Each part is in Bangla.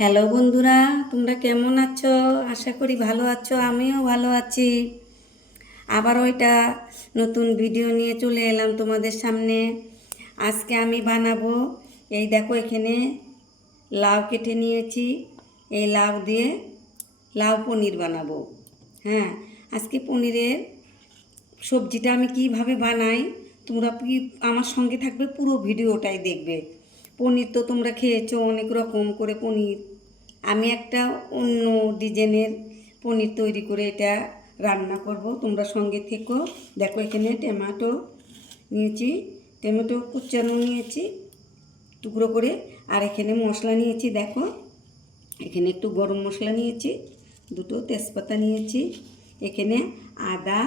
হ্যালো বন্ধুরা, তোমরা কেমন আছো? আশা করি ভালো আছো, আমিও ভালো আছি। আবার ওইটা নতুন ভিডিও নিয়ে চলে এলাম তোমাদের সামনে। আজকে আমি বানাবো, এই দেখো এখানে লাউ কেটে নিয়েছি। এই লাউ দিয়ে লাউ পনির বানাবো। হ্যাঁ আজকে পনিরের সবজিটা আমি কীভাবে বানাই, তোমরা কি আমার সঙ্গে থাকবে, পুরো ভিডিওটাই দেখবে। পনির তো তোমরা খেয়েছো, অনেক রকম করে পনির। আমি একটা অন্য ডিজাইনের পনির তৈরি করে এটা রান্না করব। তোমরা সঙ্গে থেকো। দেখো, এখানে টমেটো নিয়েছি। টমেটো কুচানো নিয়েছি, টুকরো করে। আর এখানে মশলা নিয়েছি, দেখো। এখানে একটু গরম মশলা নিয়েছি, দুটো তেজপাতা নিয়েছি, এখানে আদা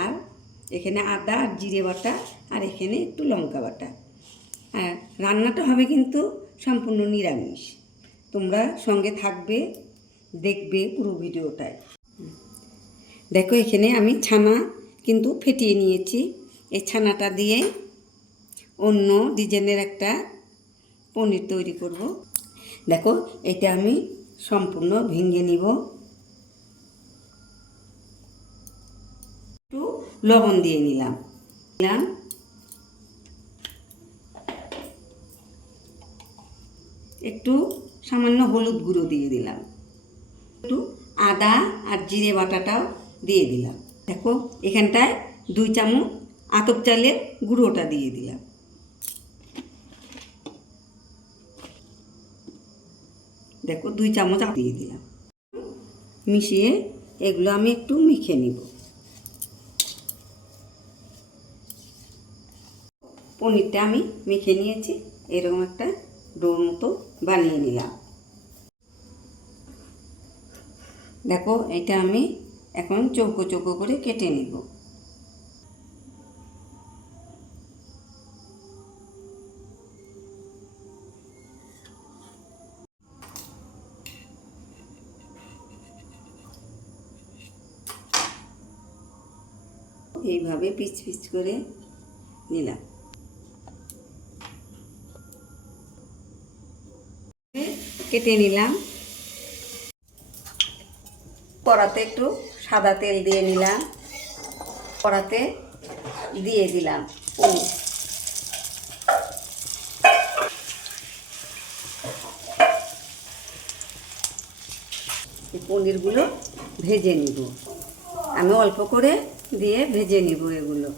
আর, এখানে আদা আর জিরে বাটা, আর এখানে একটু লঙ্কা বাটা। হ্যাঁ রান্নাটা হবে কিন্তু সম্পূর্ণ নিরামিষ। তোমরা সঙ্গে থাকবে, দেখবে পুরো ভিডিওটায়। দেখো, এখানে আমি ছানা কিন্তু ফেটিয়ে নিয়েছি। এই ছানাটা দিয়ে অন্য ডিজাইনের একটা পনির তৈরি করব। দেখো, এটা আমি সম্পূর্ণ ভেঙে নিব। একটু লবণ দিয়ে নিলাম। নিলাম। একটু সামান্য হলুদ গুঁড়ো দিয়ে দিলাম। একটু আদা আর জিরে বাটাটাও দিয়ে দিলাম। দেখো, এখানটায় দুই চামচ আতপ চালের গুঁড়োটা দিয়ে দিলাম। দেখো, দুই চামচ দিয়ে দিলাম। মিশিয়ে এগুলো আমি একটু মেখে নিব। পনিরটা আমি মেখে নিয়েছি। এরকম একটা ডোর মতো বানিয়ে নিলাম। দেখো, এটা আমি এখন চৌকো চৌকো করে কেটে নিব। এইভাবে পিচ পিচ করে নিলাম। কেটে নিলাম। কড়াতে একটু সাদা তেল দিয়ে নিলাম। কড়াতে দিয়ে দিলাম পনির পনিরগুলো ভেজে নিব। আমি অল্প করে দিয়ে ভেজে নিব এগুলো।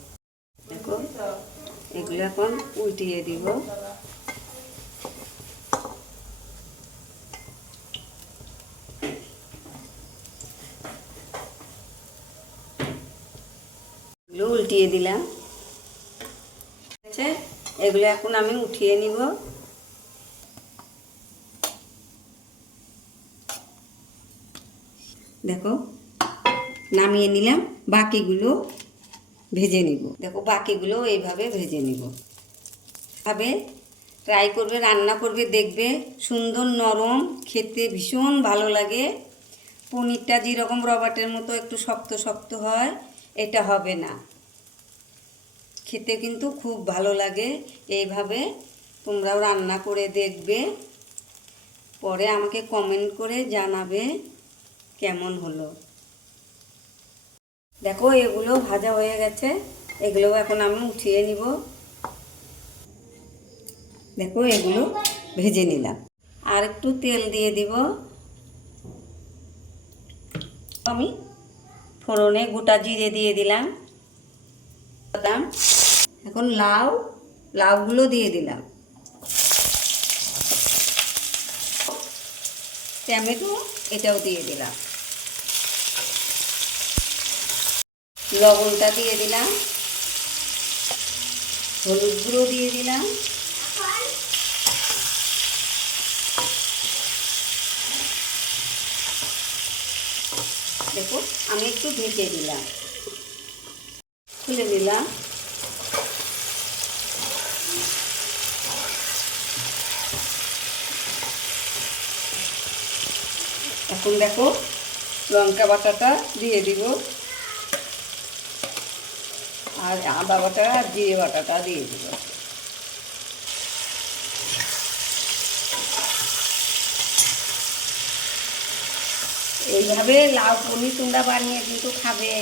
এগুলো এখন উল্টিয়ে দিব। উল্টিয়ে দিলাম। আছে এগুলো এখন আমি উঠিয়ে নিব। দেখো, নামিয়ে নিলাম, বাকিগুলো ভেজে নিব। দেখো, বাকিগুলো এইভাবে ভেজে নিব। ভাবে ট্রাই করবে, রান্না করবে, দেখবে সুন্দর নরম, খেতে ভীষণ ভালো লাগে। পনিরটা যেরকম রবাটের মতো একটু শক্ত শক্ত হয়, এটা হবে না। খেতে কিন্তু খুব ভালো লাগে। এইভাবে তোমরাও রান্না করে দেখবে। পরে আমাকে কমেন্ট করে জানাবে কেমন হলো। দেখো, এগুলো ভাজা হয়ে গেছে। এগুলো এখন আমি উঠিয়ে নিব। দেখো, এগুলো ভেজে নিলাম। আর একটু তেল দিয়ে দিব। আমি ফোড়নে গোটা জিরে দিয়ে দিলাম। দিলাম। এখন লাউ, লাউগুলো দিয়ে দিলাম। টমেটো, এটাও দিয়ে দিলাম। লবণটা দিয়ে দিলাম। হলুদ গুঁড়ো দিয়ে দিলাম। দেখো, আমি একটু ঢেকে দিলাম খুলে দিলাম এখন দেখো লঙ্কা বাটাটা দিয়ে দিব। আর আদা বাটা আর জিরে বাটাটা দিয়ে দিব। এইভাবে লাউ পনির তোমরা বানিয়ে কিন্তু খাবে।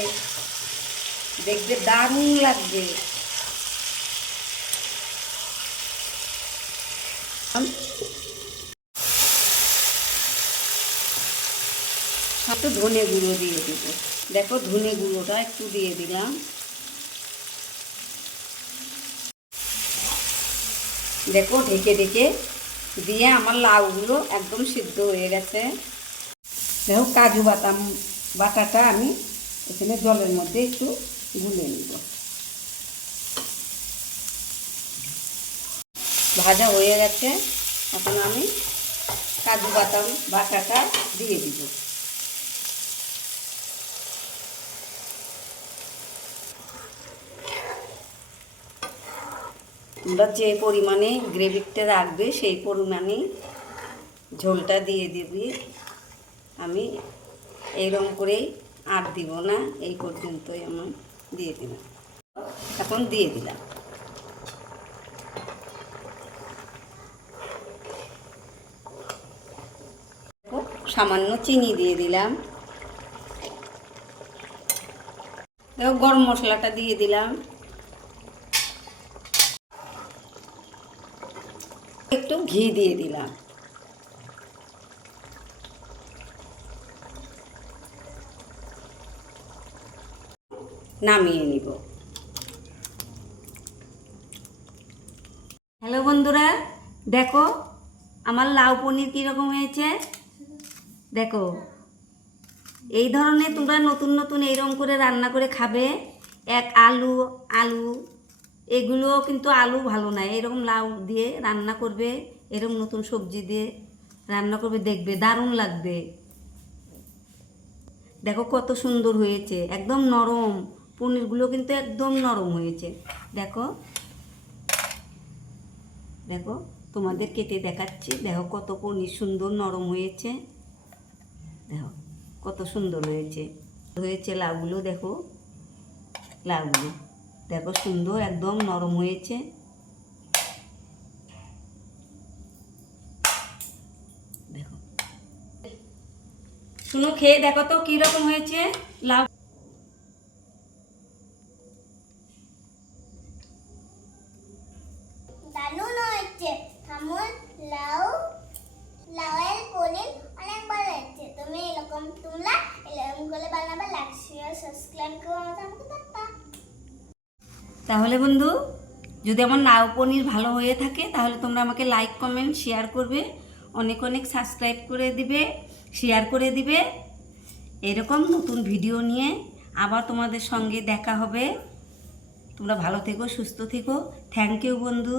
দেখবে দারুণ লাগবে। একটু ধনে গুঁড়ো দিয়ে দিব। দেখো ধনে গুঁড়োটা একটু দিয়ে দিলাম। দেখো ঢেকে ঢেকে দিয়ে আমার লাউগুলো একদম সিদ্ধ হয়ে গেছে। দেখো কাজু বাদাম বাটাটা আমি এখানে জলের মধ্যে একটু গুলে নিব। ভাজা হয়ে গেছে। এখন আমি কাজু বাদাম, বাটাটা দিয়ে দিব। তোমরা যে পরিমাণে গ্রেভিটা রাখবে, সেই পরিমাণে ঝোলটা দিয়ে দিবি। আমি এইরকম করেই আর দিব না, এই পর্যন্তই আমি দিয়ে দিলাম। এখন দিয়ে দিলাম। সামান্য চিনি দিয়ে দিলাম। দেখো, গরম মশলাটা দিয়ে দিলাম। একটু ঘি দিয়ে দিলাম। নামিয়ে নিব। হ্যালো বন্ধুরা, দেখো আমার লাউ পনির কীরকম হয়েছে? দেখো, এই ধরনের তোমরা নতুন নতুন এইরকম করে রান্না করে খাবে। এক আলু আলু, এগুলোও কিন্তু আলু ভালো না এরকম লাউ দিয়ে রান্না করবে, এরকম নতুন সবজি দিয়ে রান্না করবে, দেখবে, দারুণ লাগবে। দেখো কত সুন্দর হয়েছে, একদম নরম। পনিরগুলো কিন্তু একদম নরম হয়েছে। দেখো। দেখো, তোমাদের কেটে দেখাচ্ছি। দেখো কত পনির সুন্দর নরম হয়েছে। দেখো, কত সুন্দর হয়েছে। হয়েছে লাউগুলো, দেখো। লাউগুলো, দেখো, সুন্দর একদম নরম হয়েছে। দেখো। শুনো, খেয়ে দেখো তো কীরকম হয়েছে? লাউ দারুণ হয়েছে আমার লাউ লাউয়ের পনির অনেক ভালো হয়েছে তুমি এরকম তোমরা এরকম করে বানাবে লাইক শেয়ার সাবস্ক্রাইব করো আমাকে টাটা তাহলে বন্ধু, যদি আমার নাও পনির ভালো হয়ে থাকে, তাহলে তোমরা আমাকে লাইক কমেন্ট শেয়ার করবে। অনেক অনেক সাবস্ক্রাইব করে দিবে শেয়ার করে দিবে। এরকম নতুন ভিডিও নিয়ে আবার তোমাদের সঙ্গে দেখা হবে। তোমরা ভালো থেকো, সুস্থ থেকো। থ্যাংক ইউ বন্ধু।